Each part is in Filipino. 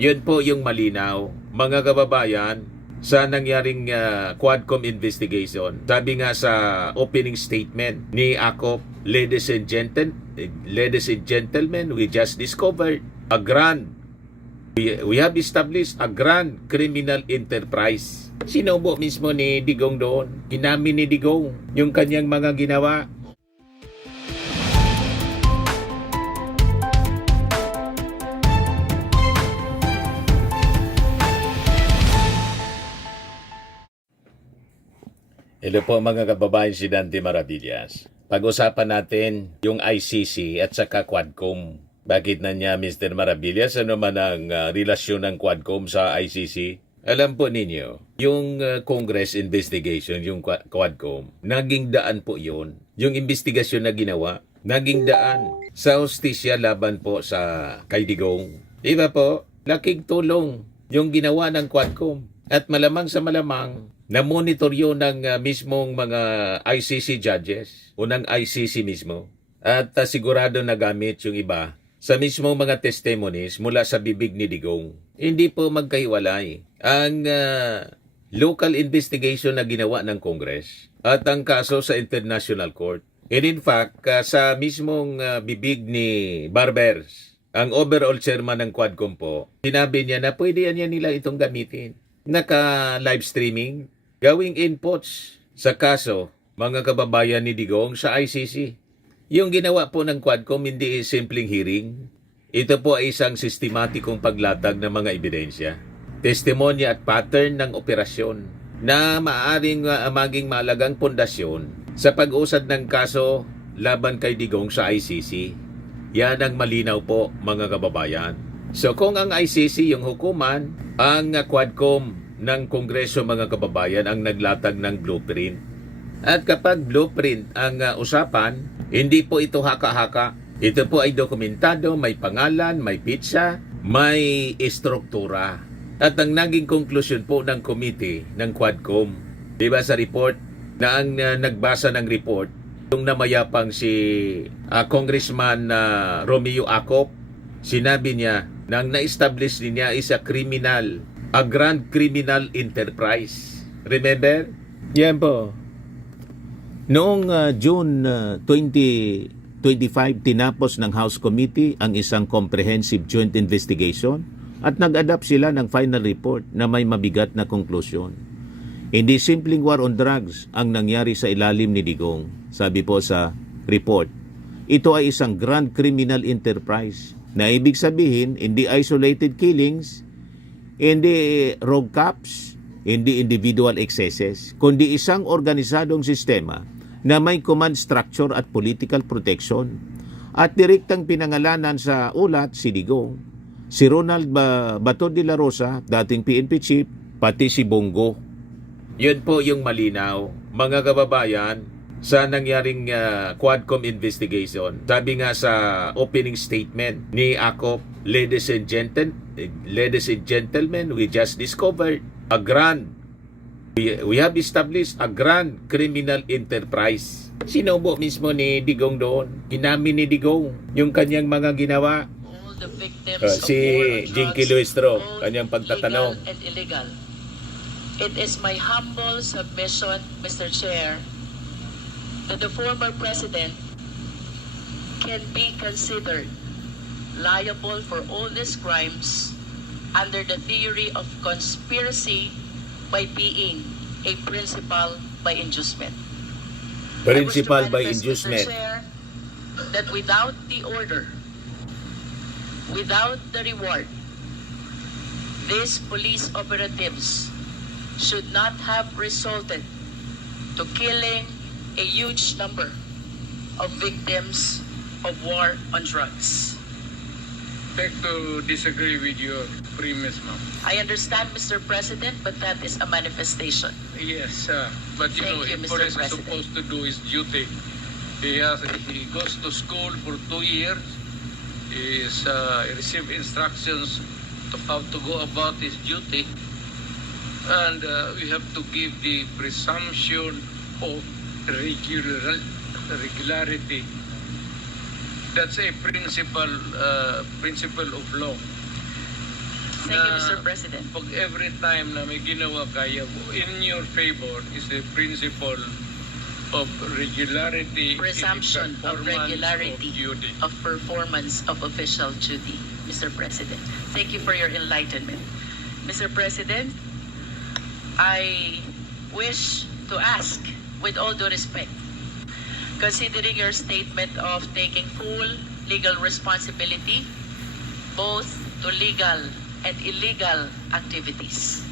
Yun po yung malinaw. Mga kababayan, sa nangyaring Quadcom investigation, sabi nga sa opening statement ni Akop, ladies and gentlemen, we just discovered we have established a grand criminal enterprise. Sinubo mismo ni Digong doon. Inamin ni Digong yung kanyang mga ginawa. Hello po mga kababayan, si Dante Maravillas. Pag-usapan natin yung ICC at saka Quadcom. Bakit na niya Mr. Maravillas? Ano man ang relasyon ng Quadcom sa ICC? Alam po ninyo, yung Congress investigation, yung Quadcom, naging daan po yun. Yung investigasyon na ginawa, naging daan sa hustisya laban po sa kay Digong. Diba po? Laking tulong yung ginawa ng Quadcom. At malamang sa malamang, na-monitor yun ng mismong mga ICC judges o ng ICC mismo. At sigurado na gamit yung iba sa mismong mga testimonies mula sa bibig ni Digong. Hindi po magkahiwalay ang local investigation na ginawa ng Congress at ang kaso sa International Court. And in fact, sa mismong bibig ni Barbers, ang overall chairman ng Quadcom po, sinabi niya na pwede yan nila itong gamitin. Naka-live streaming, gawing inputs sa kaso, mga kababayan ni Digong sa ICC. Yung ginawa po ng Quadcom hindi simpleng hearing. Ito po ay isang sistematikong paglatag ng mga ebidensya, testimonya at pattern ng operasyon na maaaring maging malagang pundasyon sa pag-usad ng kaso laban kay Digong sa ICC. Yan ang malinaw po mga kababayan. So kung ang ICC yung hukuman, ang Quadcom ng Kongreso mga kababayan ang naglatag ng blueprint. At kapag blueprint ang usapan, hindi po ito haka-haka. Ito po ay dokumentado, may pangalan, may pitsa, may istruktura. At ang naging konklusyon po ng committee ng Quadcom, diba sa report, na ang nagbasa ng report, yung namayapang si Congressman Romeo Acop, sinabi niya na ang na-establish niya is a grand criminal enterprise. Remember? Yan po. Noong June 2025, tinapos ng House Committee ang isang comprehensive joint investigation at nag-adapt sila ng final report na may mabigat na konklusyon. Hindi simpleng war on drugs ang nangyari sa ilalim ni Digong, sabi po sa report. Ito ay isang grand criminal enterprise na ibig sabihin, hindi isolated killings, hindi rogue cops, hindi individual excesses, kundi isang organisadong sistema na may command structure at political protection. At direktang pinangalanan sa ulat si Digong, si Ronald Bato de la Rosa, dating PNP chief, pati si Bongo. Yun po yung malinaw, mga kababayan, sa nangyaring Quadcom investigation. Sabi nga sa opening statement ni Akop, ladies and gentlemen, we just discovered we have established a grand criminal enterprise. Sinubo mismo ni Digong doon. Inamin ni Digong yung kanyang mga ginawa. All the victims Si of war on Jinky drugs, Luistro, both kanyang pagtatanong. legal and illegal. It is my humble submission, Mr. Chair, that the former president can be considered liable for all these crimes under the theory of conspiracy by being a principal by inducement. Principal I wish to by manifest, inducement. Mr. Chair, that without the order, without the reward, these police operatives should not have resulted to killing a huge number of victims of war on drugs. Beg to disagree with your premise, ma'am. I understand, Mr. President, but that is a manifestation. Yes, but you Thank know, you, if Mr. police is President. supposed to do his duty. He goes to school for 2 years. He receive instructions to how to go about his duty, and we have to give the presumption of regularity. That's a principle of law. Thank you, Mr. President. Pag every time na may ginawa kaya in your favor is the principle of regularity Presumption in the of performance regularity of duty. of performance of official duty, Mr. President. Thank you for your enlightenment. Mr. President, I wish to ask, with all due respect, considering your statement of taking full legal responsibility both to legal and illegal activities,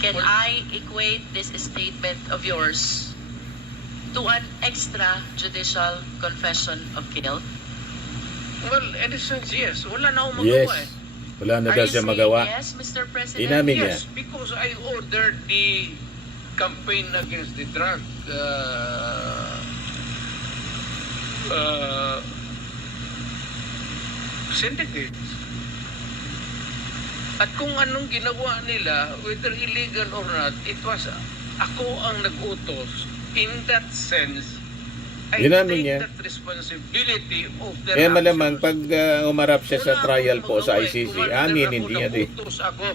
can I equate this statement of yours to an extrajudicial confession of guilt? Well, in a sense, yes. Wala na akong Yes. magawa eh. Wala na Are daw you siya saying magawa. yes, Mr. President? Inamin niya. Yes, because I ordered the campaign against the drug syndicates. At kung anong ginawa nila, whether illegal or not, it was ako ang nag-utos. In that sense, I Inamin take niya. that responsibility of their Eh malamang pag actions. umarap siya sa Wala trial akong po sa magawa eh. ICC, Commander aminin ako, niya din. nagutos ako.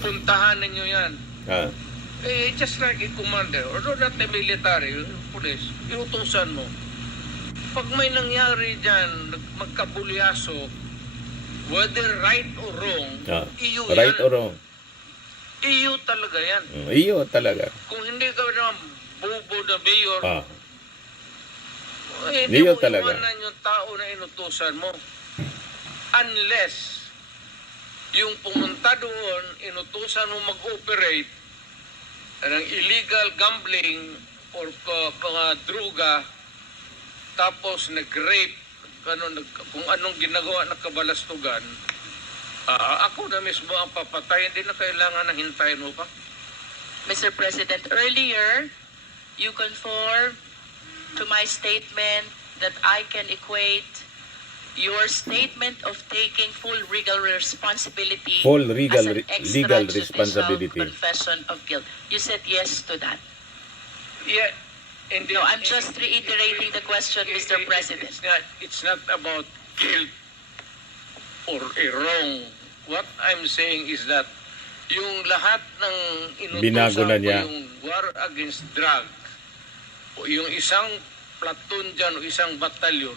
Puntahan ninyo yan. Ah. Eh, just like a commander, although not a military, police, inutusan mo. Pag may nangyari dyan, magkabulyaso, whether right or wrong, Ah. iyo Right yan. or wrong? Iyo talaga yan. Iyo talaga. Kung hindi ka naman bobo na mayor, Ah. hindi iyo mo talaga. iwanan yung tao na inutusan mo. Unless, yung pumunta doon, inutusan mo mag-operate ng illegal gambling or mga druga, tapos nag-rape, kung anong ginagawa na kabalastugan, ako na mismo ang papatay, hindi na kailangan na hintayin mo pa. Mr. President, earlier, you conformed to my statement that I can equate your statement of taking full legal responsibility Full legal as an legal extrajudicial responsibility. confession of guilt. You said yes to that. Yeah, hindi, No, I'm just reiterating the question, Mr. President. It's not about guilt or a wrong. What I'm saying is that yung lahat ng Binago na inutusan niya. ko yung war against drug, o yung isang platoon dyan o isang batalyon,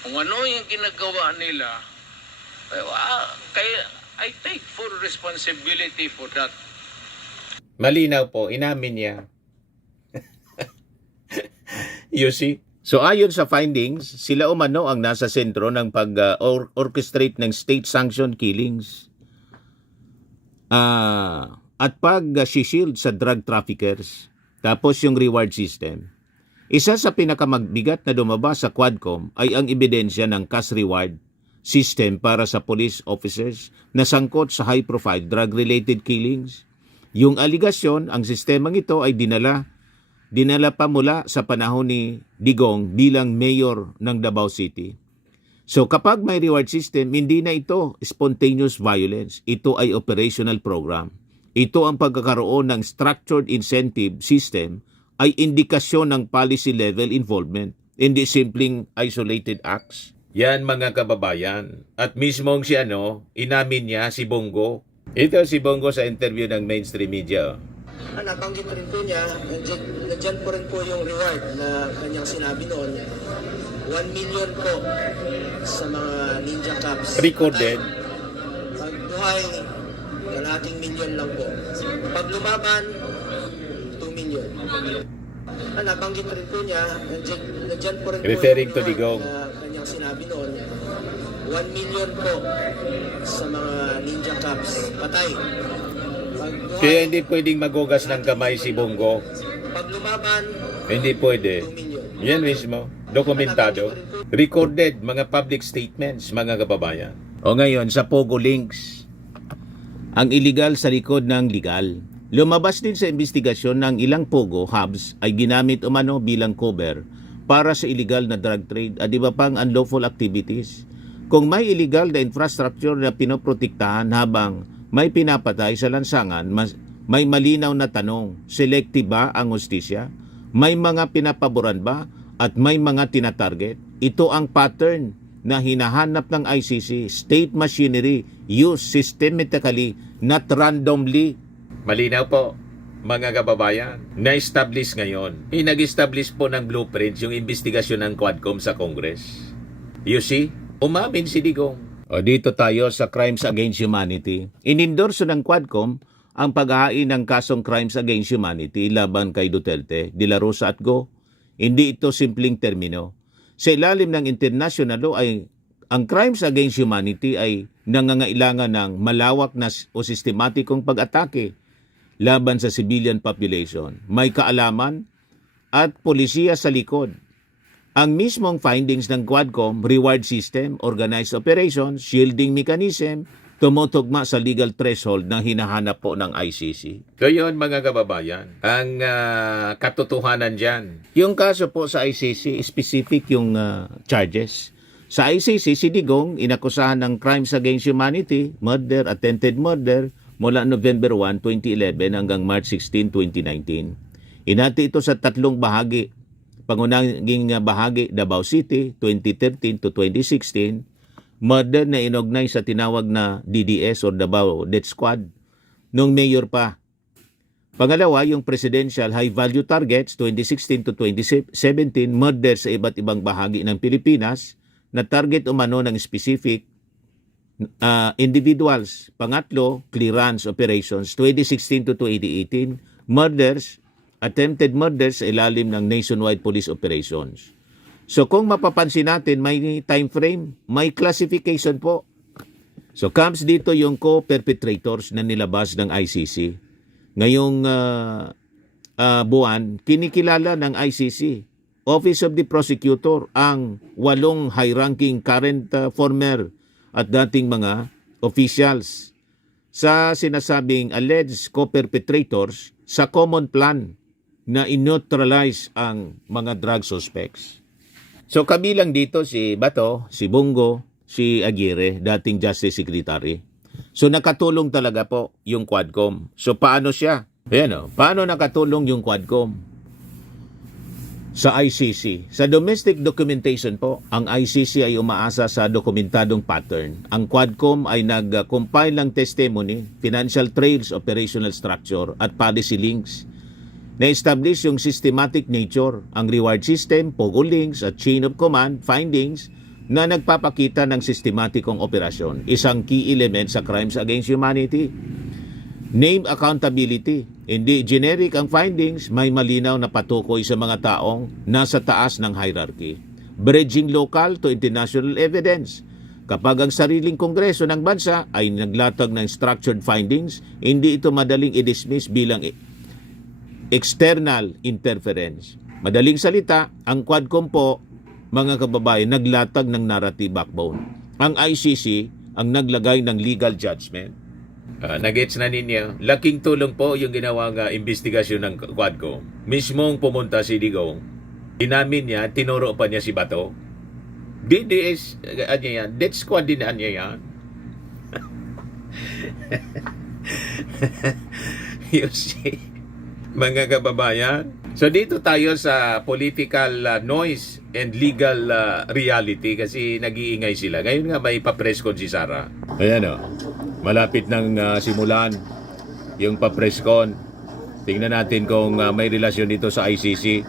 kung ano yung ginagawa nila, kaya I take full responsibility for that. Malinaw po, inamin niya. You see? So ayon sa findings, sila umano ang nasa sentro ng pag-orchestrate ng state-sanctioned killings at pag-shield sa drug traffickers. Tapos yung reward system. Isa sa pinakamagbigat na lumabas sa Quadcom ay ang ebidensya ng cash reward system para sa police officers na sangkot sa high-profile drug-related killings. Yung aligasyon, ang sistemang ito ay dinala pa mula sa panahon ni Digong bilang mayor ng Davao City. So kapag may reward system, hindi na ito spontaneous violence. Ito ay operational program. Ito ang pagkakaroon ng structured incentive system ay indikasyon ng policy level involvement, hindi simpleng isolated acts. Yan mga kababayan. At mismong si inamin niya si Bongo. Ito si Bongo sa interview ng mainstream media. Nabanggit rin po niya, nandyan po rin po yung reward na kanyang sinabi noon. 1 million po sa mga ninja cops. Recorded. Pag buhay, kalahating million lang po. Pag lumaban, 2 million. Nabanggit rin po niya, nandyan po rin po Referring to yung Digong. reward na kanyang sinabi noon. 1 million po sa mga ninja cops. Patay. Kaya hindi pwedeng magugas ng kamay si Bongo. Pag lumaban, Hindi pwede. 2 million. Yan mismo. Dokumentado. Recorded mga public statements, mga kababayan. O ngayon, sa Pogo Links, ang illegal sa likod ng legal. Lumabas din sa investigasyon ng ilang Pogo hubs ay ginamit umano bilang cover para sa illegal na drug trade at iba pang unlawful activities. Kung may illegal na infrastructure na pinoprotektahan habang may pinapatay sa lansangan, may malinaw na tanong, selective ba ang hustisya? May mga pinapaboran ba? At may mga tinatarget? Ito ang pattern na hinahanap ng ICC, state machinery used systematically, not randomly. Malinaw po, mga kababayan, na-establish ngayon. Nag-establish po ng blueprint yung investigasyon ng Quadcom sa Congress. You see, umamin si Digong. O dito tayo sa Crimes Against Humanity. Inendorso ng Quadcom ang paghahain ng kasong Crimes Against Humanity laban kay Duterte, De La Rosa at Go. Hindi ito simpleng termino. Sa ilalim ng international law ay ang crimes against humanity ay nangangailangan ng malawak na o sistematikong pag-atake laban sa civilian population. May kaalaman at polisiya sa likod. Ang mismong findings ng Quadcom, reward system, organized operations, shielding mechanism, tumutugma sa legal threshold na hinahanap po ng ICC. So yun, mga kababayan, ang katotohanan dyan. Yung kaso po sa ICC, specific yung charges. Sa ICC, si Digong inakusahan ng crimes against humanity, murder, attempted murder, mula November 1, 2011 hanggang March 16, 2019. Inati ito sa tatlong bahagi. Pangunahing bahagi, Davao City, 2013 to 2016. Murder na inognay sa tinawag na DDS or Davao Death Squad nung mayor pa. Pangalawa, yung presidential high-value targets 2016 to 2017, murder sa iba't ibang bahagi ng Pilipinas na target umano ng specific individuals. Pangatlo, clearance operations 2016 to 2018, murders, attempted murders sa ilalim ng nationwide police operations. So kung mapapansin natin, may time frame, may classification po. So comes dito yung co-perpetrators na nilabas ng ICC. Ngayong buwan, kinikilala ng ICC, Office of the Prosecutor, ang 8 high-ranking current former at dating mga officials sa sinasabing alleged co-perpetrators sa common plan na in-neutralize ang mga drug suspects. So kabilang dito si Bato, si Bongo, si Aguirre, dating Justice Secretary. So nakatulong talaga po yung Quadcom. So paano siya? Ayan o, paano nakatulong yung Quadcom sa ICC? Sa domestic documentation po, ang ICC ay umaasa sa dokumentadong pattern. Ang Quadcom ay nag-compile ng testimony, financial trails, operational structure at policy links. Na-establish yung systematic nature, ang reward system, POGO links at chain of command findings na nagpapakita ng sistematikong operasyon. Isang key element sa crimes against humanity. Name accountability. Hindi generic ang findings, may malinaw na patukoy sa mga taong nasa taas ng hierarchy. Bridging local to international evidence. Kapag ang sariling kongreso ng bansa ay naglatag ng structured findings, hindi ito madaling i-dismiss bilang external interference. Madaling salita, ang Quadcom po, mga kababayan, naglatag ng narrative backbone. Ang ICC ang naglagay ng legal judgment. Nagets na ninyo, laking tulong po yung ginawang investigasyon ng Quadcom. Mismong pumunta si Digong, inamin niya, tinuro pa niya si Bato. DDS, yan, Death Squad din niya yan. You see, mga kababayan. So dito tayo sa political noise and legal reality kasi nag-iingay sila. Ngayon nga may pa-presscon si Sara. Ayan o. Malapit nang simulan yung pa-presscon. Tingnan natin kung may relasyon dito sa ICC.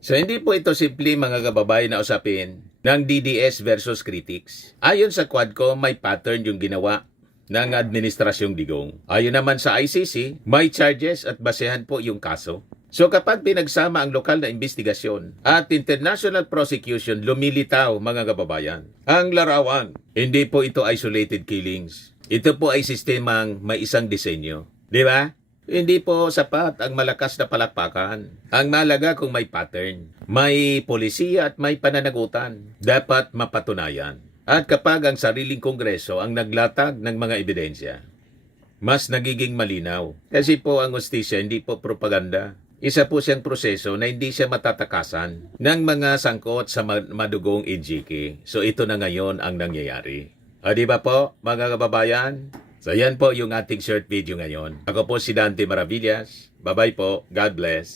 So hindi po ito simple mga kababayan na usapin ng DDS versus critics. Ayon sa Quadcom, may pattern yung ginawa ng Administrasyong Digong. Ayon naman sa ICC, may charges at basehan po yung kaso. So kapag pinagsama ang lokal na investigasyon at international prosecution, lumilitaw mga kababayan. Ang larawan, hindi po ito isolated killings. Ito po ay sistemang may isang disenyo. Di ba? Hindi po sapat ang malakas na palakpakan. Ang mahalaga kung may pattern, may polisiya at may pananagutan. Dapat mapatunayan. At kapag ang sariling kongreso ang naglatag ng mga ebidensya, mas nagiging malinaw. Kasi po ang hustisya hindi po propaganda. Isa po siyang proseso na hindi siya matatakasan ng mga sangkot sa madugong NGK. So ito na ngayon ang nangyayari. O di ba po mga kababayan? So yan po yung ating short video ngayon. Ako po si Dante Maravillas. Bye-bye po. God bless.